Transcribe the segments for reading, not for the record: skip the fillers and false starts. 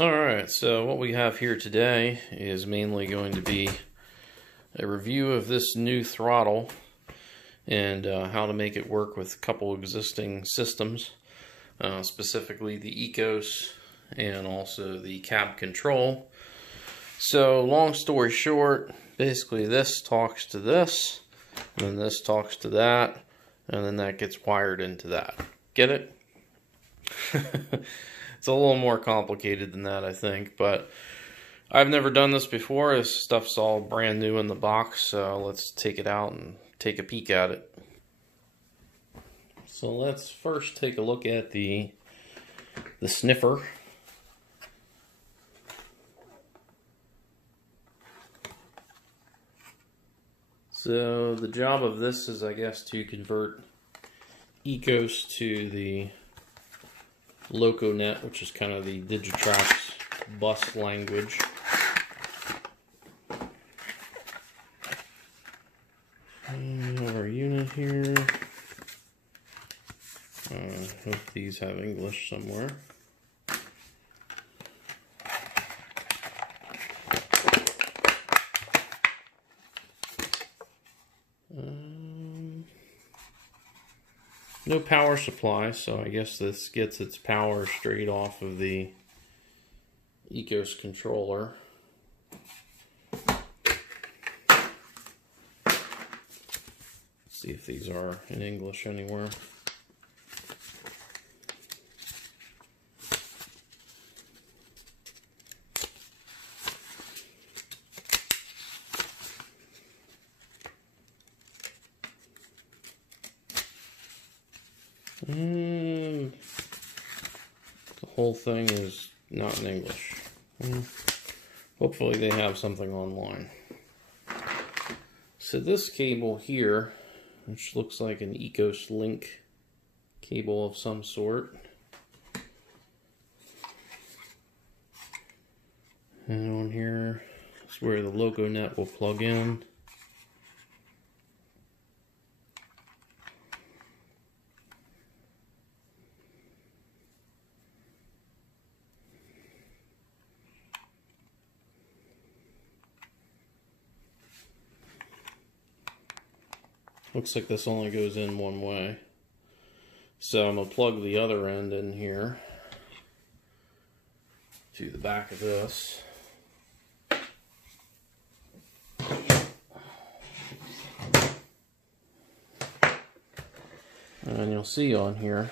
Alright, so what we have here today is mainly going to be a review of this new throttle and how to make it work with a couple existing systems, specifically the Ecos and also the Cab Control. So long story short, basically this talks to this, and then this talks to that, and then that gets wired into that. Get it? It's a little more complicated than that, I think, but I've never done this before. This stuff's all brand new in the box, so let's take it out and take a peek at it. So let's first take a look at the sniffer. So the job of this is, I guess, to convert Ecos to the LocoNet, which is kind of the Digitrax bus language. And we have our unit here. I hope these have English somewhere. No power supply, so I guess this gets its power straight off of the Ecos controller. Let's see if these are in English anywhere. And the whole thing is not in English. Hopefully they have something online. So this cable here, which looks like an Ecos link cable of some sort. And on here is where the LocoNet will plug in. Looks like this only goes in one way. So I'm going to plug the other end in here to the back of this. And you'll see on here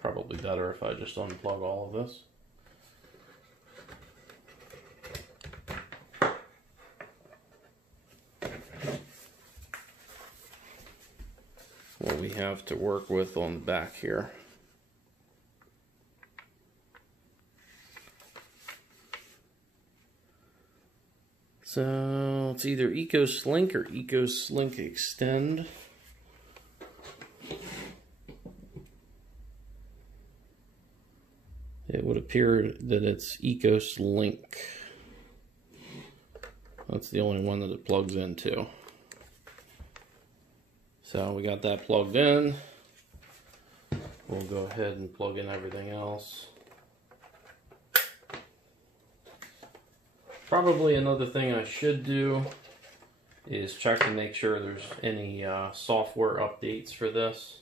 probably better if I just unplug all of this. What we have to work with on the back here. So it's either Ecos Link or Ecos Link Extend. It would appear that it's Ecos Link. That's the only one that it plugs into. So we got that plugged in. We'll go ahead and plug in everything else. Probably another thing I should do is check to make sure there's any software updates for this.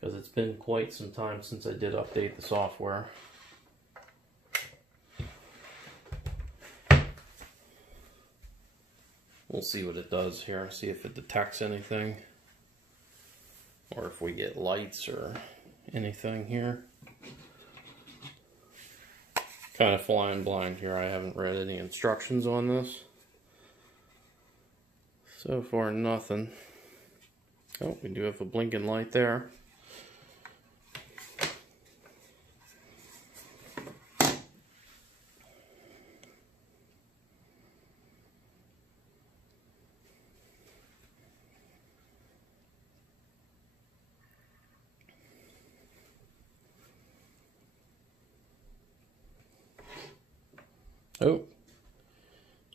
Because it's been quite some time since I did update the software. We'll see what it does here, see if it detects anything, or if we get lights or anything here. Kind of flying blind here, I haven't read any instructions on this. So far, nothing. Oh, we do have a blinking light there. Oh,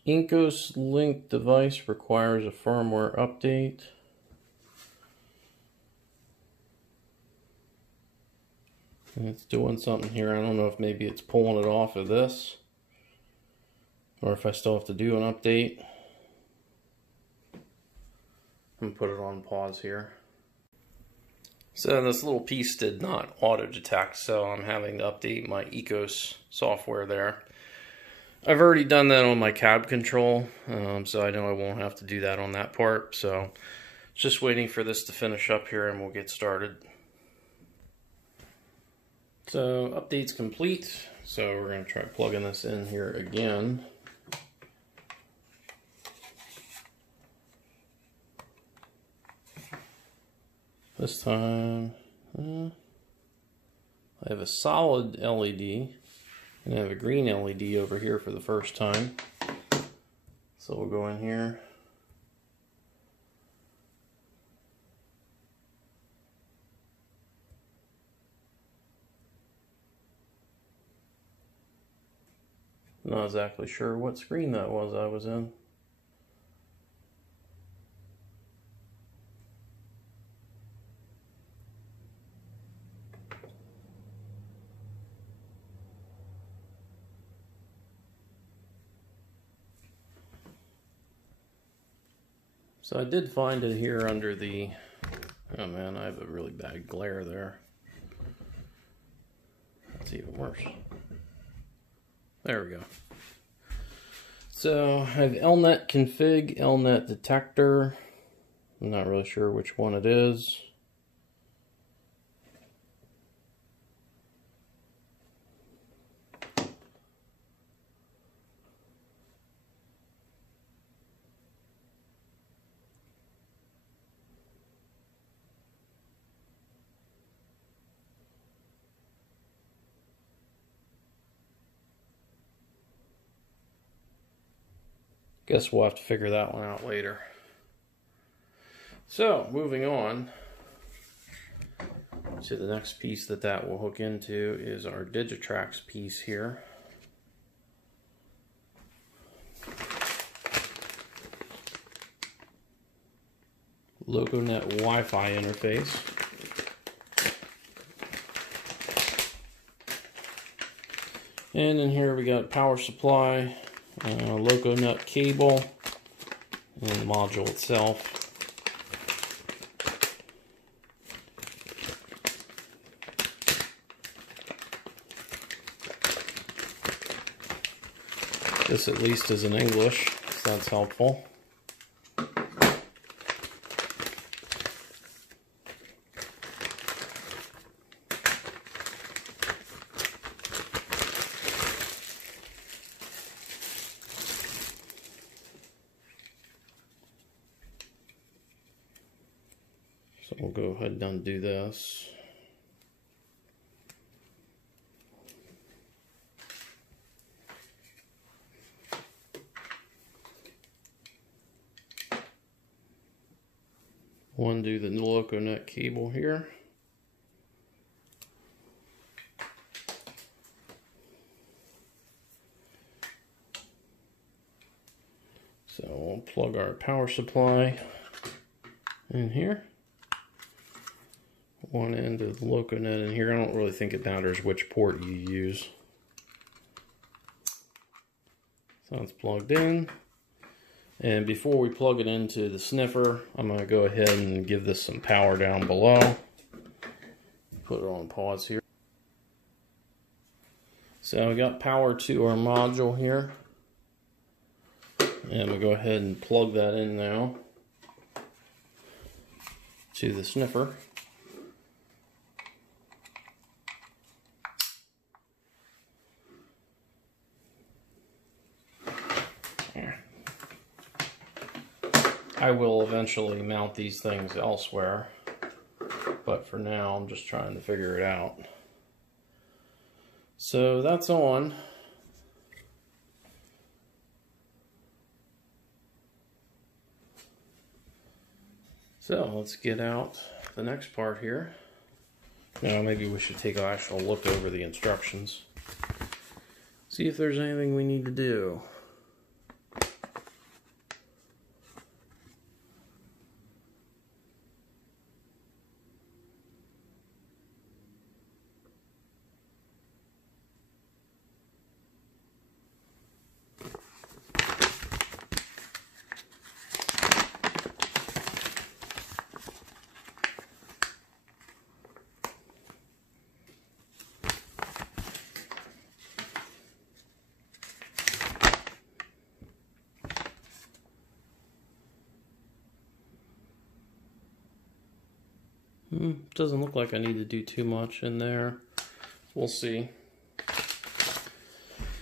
Ecos link device requires a firmware update. And it's doing something here. I don't know if maybe it's pulling it off of this, or if I still have to do an update. I'm gonna put it on pause here. So this little piece did not auto detect, so I'm having to update my Ecos software there. I've already done that on my cab control, so I know I won't have to do that on that part. So just waiting for this to finish up here and we'll get started. So update's complete, so we're going to try plugging this in here again. This time I have a solid LED and I have a green LED over here for the first time. So we'll go in here. Not exactly sure what screen that was I was in. So I did find it here under the, oh man, I have a really bad glare there. That's even worse. There we go. So I have LNet config, LNet detector. I'm not really sure which one it is. Guess we'll have to figure that one out later. So, moving on to the next piece that will hook into is our Digitrax piece here. LocoNet Wi-Fi interface. And in here we got power supply, LocoNet cable, and the module itself. This at least is in English, so that's helpful. So we'll go ahead and undo this. Undo the LocoNet cable here. So we'll plug our power supply in here. One end of the LocoNet in here. I don't really think it matters which port you use. So it's plugged in. And before we plug it into the sniffer, I'm going to go ahead and give this some power down below. Put it on pause here. So we got power to our module here. And we'll go ahead and plug that in now to the sniffer. I will eventually mount these things elsewhere, but for now I'm just trying to figure it out. So that's on. So let's get out the next part here. Now maybe we should take an actual look over the instructions. See if there's anything we need to do. Doesn't look like I need to do too much in there. We'll see.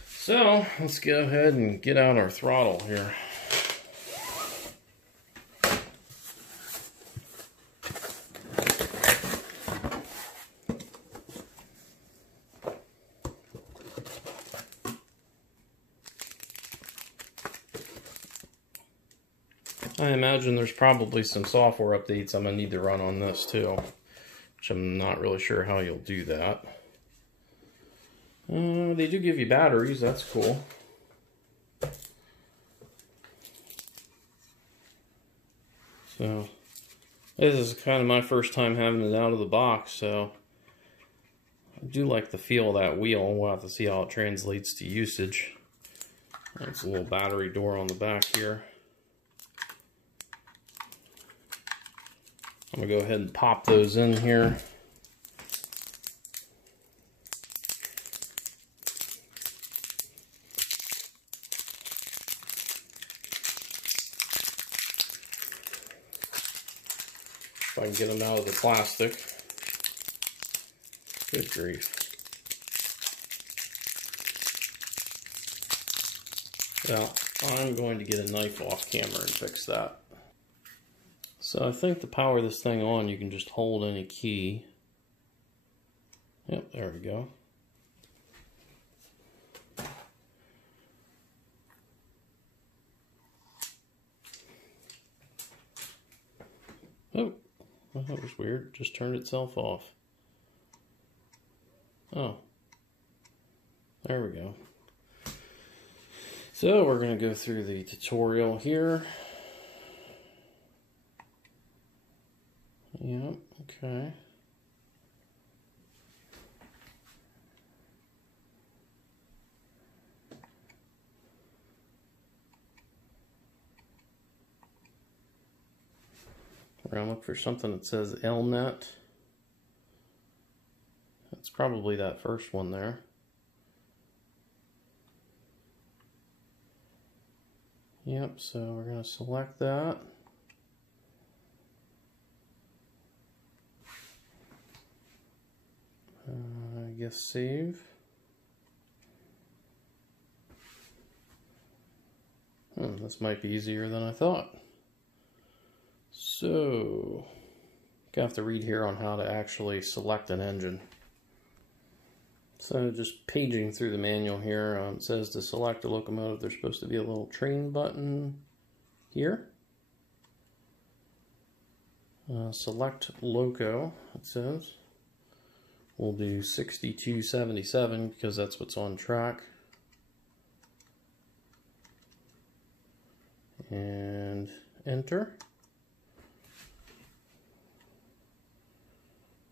So let's go ahead and get out our throttle here. I imagine there's probably some software updates I'm going to need to run on this too, which I'm not really sure how you'll do that. They do give you batteries, that's cool. So, this is kind of my first time having it out of the box, so I do like the feel of that wheel. We'll have to see how it translates to usage. There's a little battery door on the back here. I'm going to go ahead and pop those in here. If I can get them out of the plastic. Good grief. Well, I'm going to get a knife off camera and fix that. So I think to power this thing on, you can just hold any key. Yep, there we go. Oh, well, that was weird. It just turned itself off. Oh, there we go. So we're going to go through the tutorial here. Yep, okay. We're going to look for something that says LNet. That's probably that first one there. Yep, so we're going to select that. I guess save. This might be easier than I thought. So, I have to read here on how to actually select an engine. So just paging through the manual here, it says to select a locomotive, there's supposed to be a little train button here. Select loco, it says. We'll do 6277 because that's what's on track. And enter.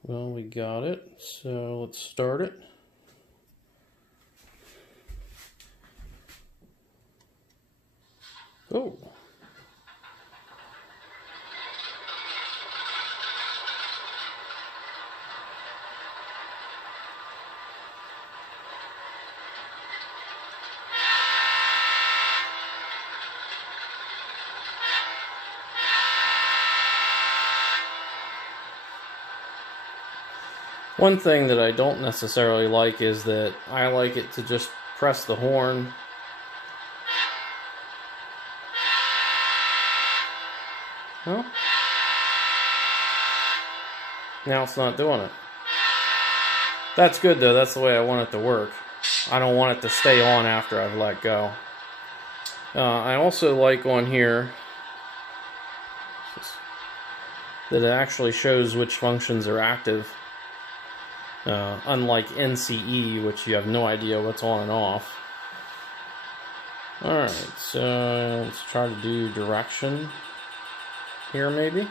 Well, we got it, so let's start it. Oh. One thing that I don't necessarily like is that I like it to just press the horn. Well, now it's not doing it. That's good though, that's the way I want it to work. I don't want it to stay on after I've let go. I also like on here that it actually shows which functions are active. Unlike NCE, which you have no idea what's on and off. Alright, so let's try to do direction here maybe.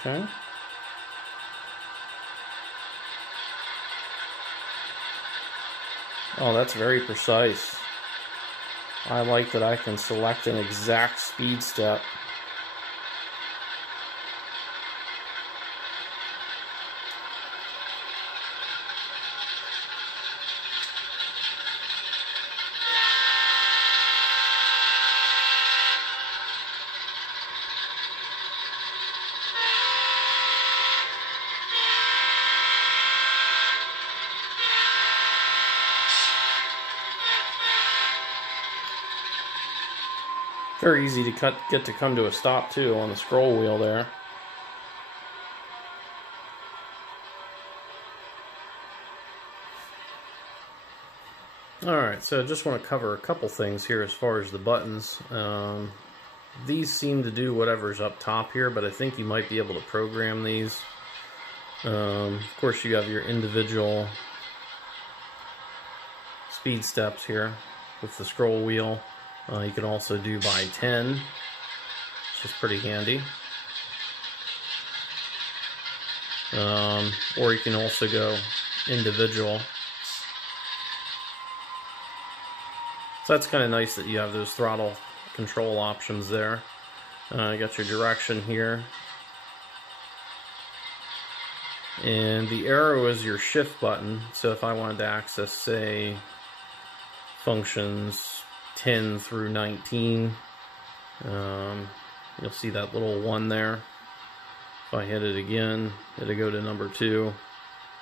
Okay. Oh, that's very precise. I like that I can select an exact speed step. Very easy to get to come to a stop too on the scroll wheel there. Alright, so I just want to cover a couple things here as far as the buttons. These seem to do whatever's up top here, but I think you might be able to program these. Of course, you have your individual speed steps here with the scroll wheel. You can also do by 10, which is pretty handy. Or you can also go individual. So that's kind of nice that you have those throttle control options there. You got your direction here. And the arrow is your shift button. So if I wanted to access, say, functions 10 through 19, you'll see that little 1 there. If I hit it again, it'll go to number 2,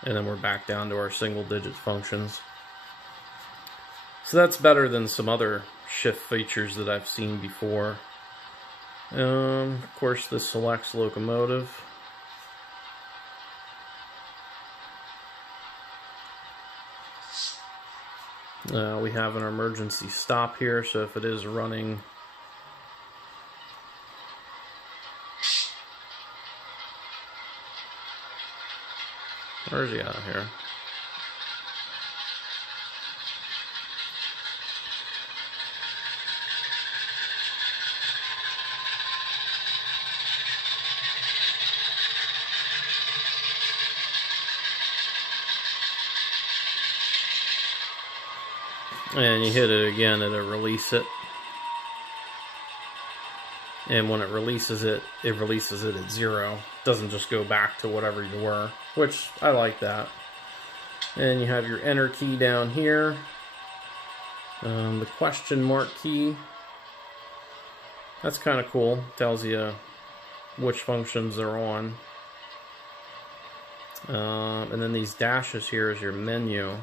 and then we're back down to our single digit functions. So that's better than some other shift features that I've seen before. Of course, this selects locomotive. We have an emergency stop here, so if it is running, where is he out here? And you hit it again, it'll release it. And when it releases it at 0. It doesn't just go back to whatever you were, which I like that. And you have your enter key down here. The question mark key. That's kind of cool. Tells you which functions are on. And then these dashes here is your menu.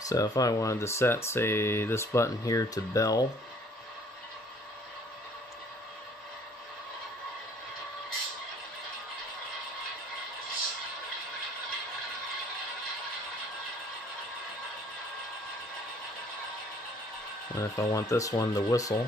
So if I wanted to set, say, this button here to bell, and if I want this one to whistle,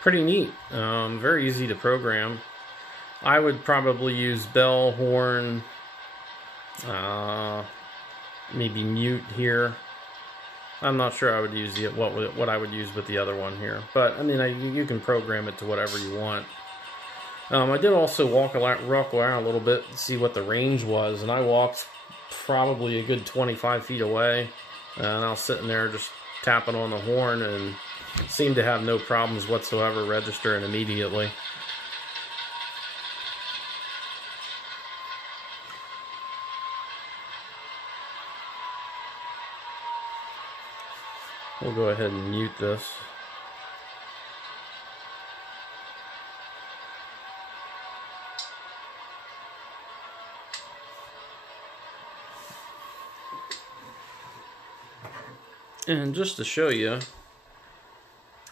pretty neat. Very easy to program. I would probably use bell, horn, maybe mute here. I'm not sure I would use what I would use with the other one here, but I mean, you can program it to whatever you want. I did also walk around a little bit to see what the range was, and I walked probably a good 25 feet away, and I was sitting there just tapping on the horn and seemed to have no problems whatsoever registering immediately. We'll go ahead and mute this. And just to show you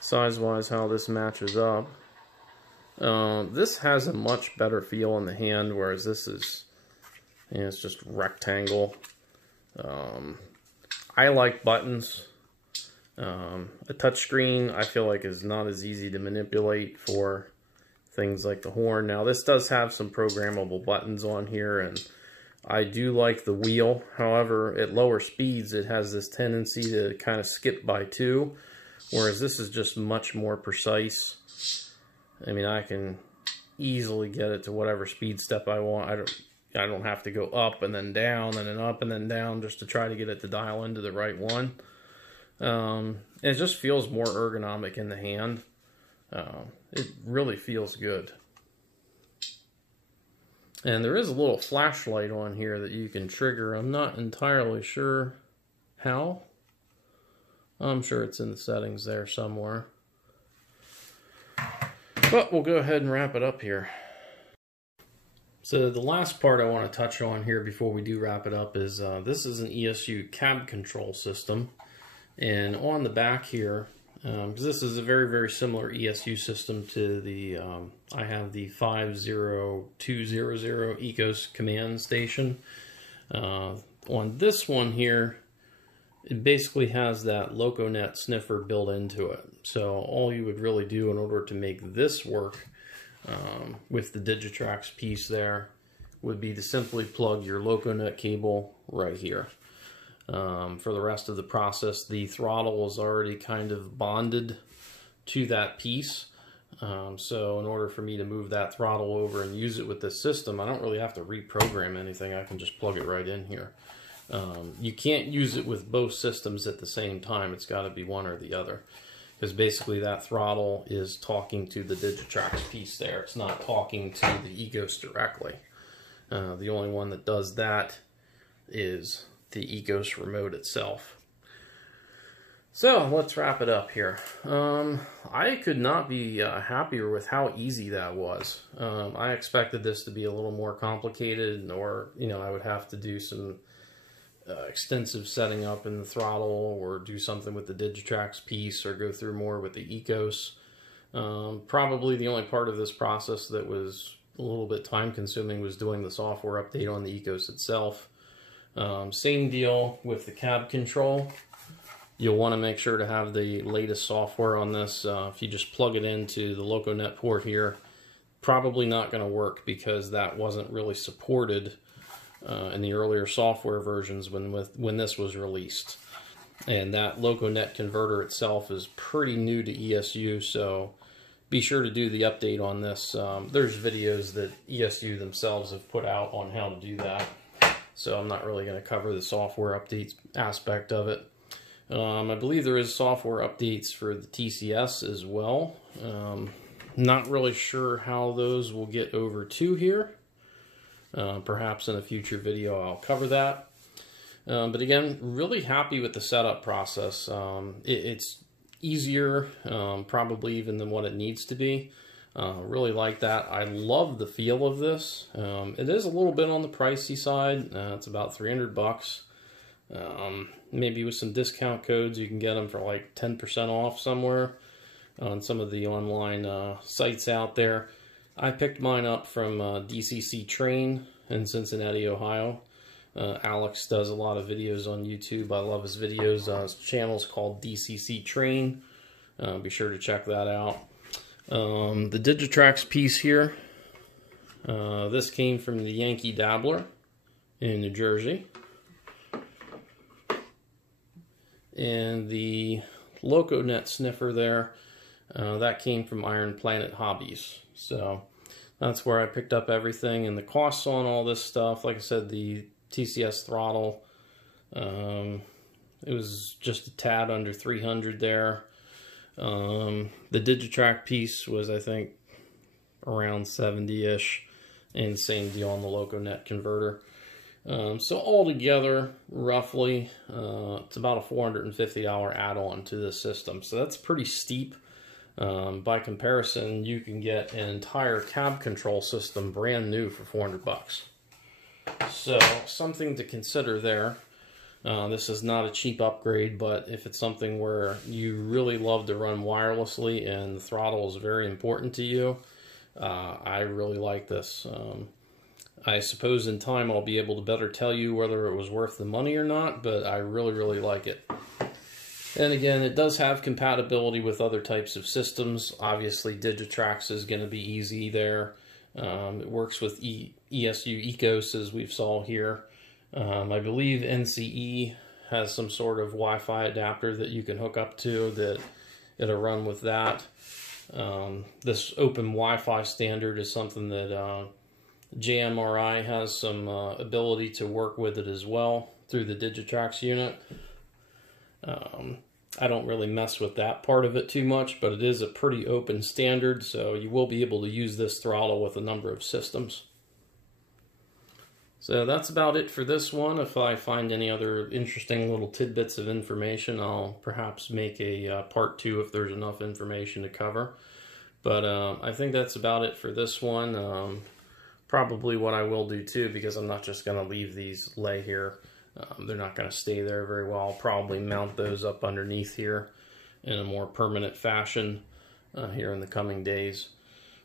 size-wise how this matches up, this has a much better feel in the hand, whereas this is, it's just rectangle. I like buttons. A touchscreen I feel like is not as easy to manipulate for things like the horn. Now this does have some programmable buttons on here, and I do like the wheel. However, at lower speeds it has this tendency to kind of skip by 2, whereas this is just much more precise. I mean, I can easily get it to whatever speed step I want. I don't have to go up and then down and then up and then down just to try to get it to dial into the right one. It just feels more ergonomic in the hand. It really feels good. And there is a little flashlight on here that you can trigger. I'm not entirely sure how. I'm sure it's in the settings there somewhere. But we'll go ahead and wrap it up here. So the last part I want to touch on here before we do wrap it up is this is an ESU Cab Control System. And on the back here, because this is a very, very similar ESU system to the, I have the 50200 Ecos command station. On this one here, it basically has that LocoNet sniffer built into it. So all you would really do in order to make this work with the Digitrax piece there would be to simply plug your LocoNet cable right here. For the rest of the process, the throttle is already kind of bonded to that piece. So in order for me to move that throttle over and use it with this system, I don't really have to reprogram anything. I can just plug it right in here. You can't use it with both systems at the same time. It's got to be one or the other. Because basically that throttle is talking to the Digitrax piece there. It's not talking to the Ecos directly. The only one that does that is the Ecos remote itself. So let's wrap it up here. I could not be happier with how easy that was. I expected this to be a little more complicated, or I would have to do some extensive setting up in the throttle, or do something with the Digitrax piece, or go through more with the Ecos. Probably the only part of this process that was a little bit time consuming was doing the software update on the Ecos itself. Same deal with the cab control. You'll want to make sure to have the latest software on this. If you just plug it into the LocoNet port here, probably not going to work, because that wasn't really supported in the earlier software versions when this was released. And that LocoNet converter itself is pretty new to ESU, so be sure to do the update on this. There's videos that ESU themselves have put out on how to do that. So I'm not really going to cover the software updates aspect of it. I believe there is software updates for the TCS as well. Not really sure how those will get over to here. Perhaps in a future video I'll cover that. But again, really happy with the setup process. It's easier probably even than what it needs to be. Really like that. I love the feel of this. It is a little bit on the pricey side. It's about $300. Maybe with some discount codes you can get them for like 10% off somewhere on some of the online sites out there. I picked mine up from DCC Train in Cincinnati, Ohio. Alex does a lot of videos on YouTube. I love his videos. His channel's called DCC Train. Be sure to check that out. The Digitrax piece here, this came from the Yankee Dabbler in New Jersey. And the LocoNet sniffer there, that came from Iron Planet Hobbies. So that's where I picked up everything. And the costs on all this stuff, like I said, the TCS throttle, it was just a tad under $300 there. The Digitrax piece was, I think, around 70-ish, and same deal on the LocoNet converter. So altogether, roughly, it's about a $450 add-on to this system. So that's pretty steep. By comparison, you can get an entire cab control system brand new for $400. So something to consider there. This is not a cheap upgrade, but if it's something where you really love to run wirelessly and the throttle is very important to you, I really like this. I suppose in time I'll be able to better tell you whether it was worth the money or not, but I really, really like it. And again, it does have compatibility with other types of systems. Obviously, Digitrax is going to be easy there. It works with ESU Ecos, as we've saw here. I believe NCE has some sort of Wi-Fi adapter that you can hook up to that it'll run with that. This open Wi-Fi standard is something that JMRI has some ability to work with it as well through the Digitrax unit. I don't really mess with that part of it too much, but it is a pretty open standard, so you will be able to use this throttle with a number of systems. So that's about it for this one. If I find any other interesting little tidbits of information, I'll perhaps make a part 2 if there's enough information to cover. But I think that's about it for this one. Probably what I will do too, because I'm not just going to leave these lay here. They're not going to stay there very well. I'll probably mount those up underneath here in a more permanent fashion here in the coming days.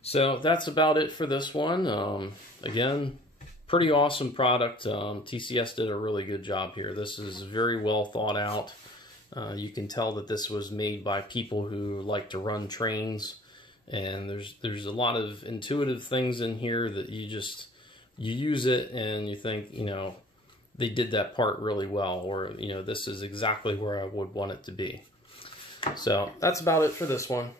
So that's about it for this one. Again, pretty awesome product. TCS did a really good job here. This is very well thought out. You can tell that this was made by people who like to run trains, and there's a lot of intuitive things in here that you use it and you think, you know, they did that part really well, or, you know, this is exactly where I would want it to be. So that's about it for this one.